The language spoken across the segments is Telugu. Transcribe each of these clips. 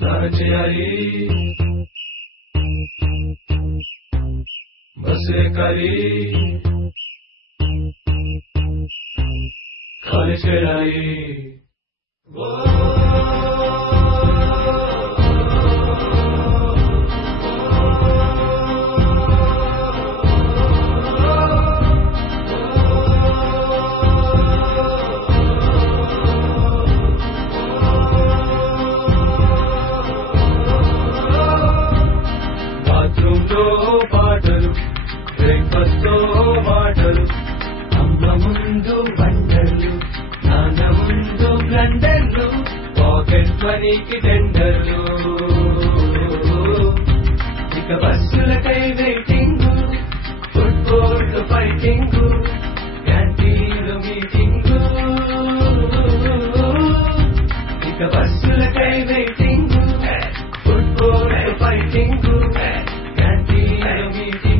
స్నానం చేయాలి, బస్సు ఎక్కాలి, కాలేజ్ వెళ్ళాలి. బాత్రూంలో పాటలు, బ్రేక్ఫాస్ట్ తో మాటలు, అమ్మ ముందు వంటలు, నాన్న ముందు బ్లండర్లు, పాకెట్ మనీకి టెండర్లు. ఇక బస్సులకై waiting, football fighting, canteen meeting. ఇక బస్సులకై waiting, football fighting, canteen meeting.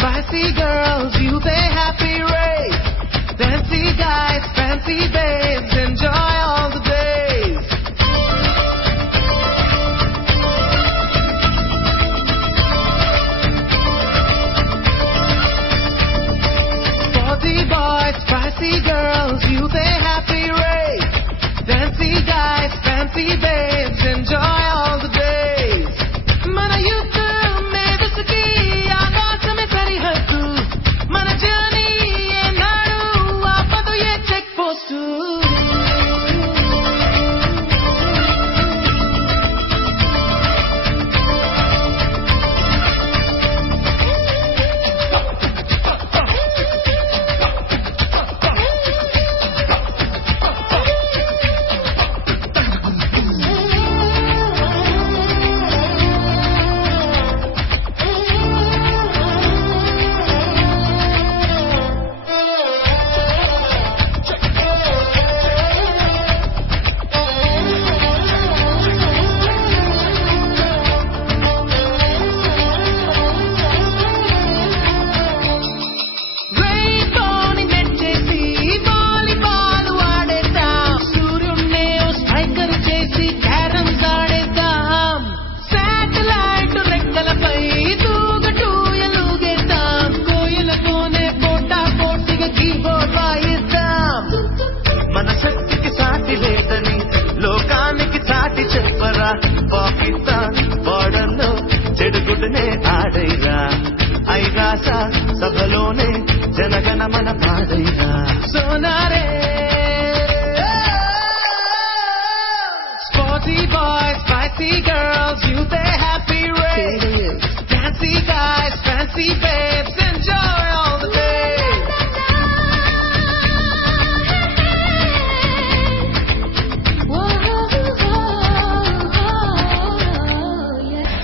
Spicy girls, you pay happy rates. Fancy guys, fancy babes, enjoy all the days. Sporty boys, spicy ఉల్లాస సభలోనే జనగణ మన పాడైనా సోనారే Sporty boys, spicy girls, you the happy race. Fancy guys, fancy babes, enjoy all the day.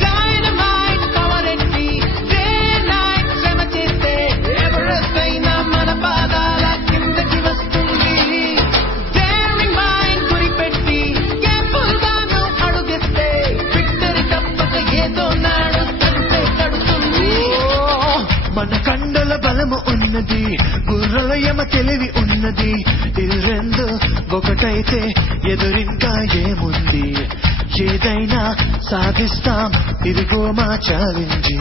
Dynamite, power and beat, day and night, శ్రమ చేస్తే ఎవరెస్ట్ అయినా మన పాదాల కిందకి వస్తుంది. Daring mind, గురి పెట్టి careful గాను అడుగేస్తే victory తప్పక ఏదో నాడు తప్పే కడుతుంది. మన కండల బలము ఉన్నది, బుర్రల యమ తెలివి ఉన్నది. ఇది రెండు ఒకటైతే ఎదురింకా ఏముంది? ఏదైనా సాధిస్తాం, ఇదిగో మా ఛాలెంజ్.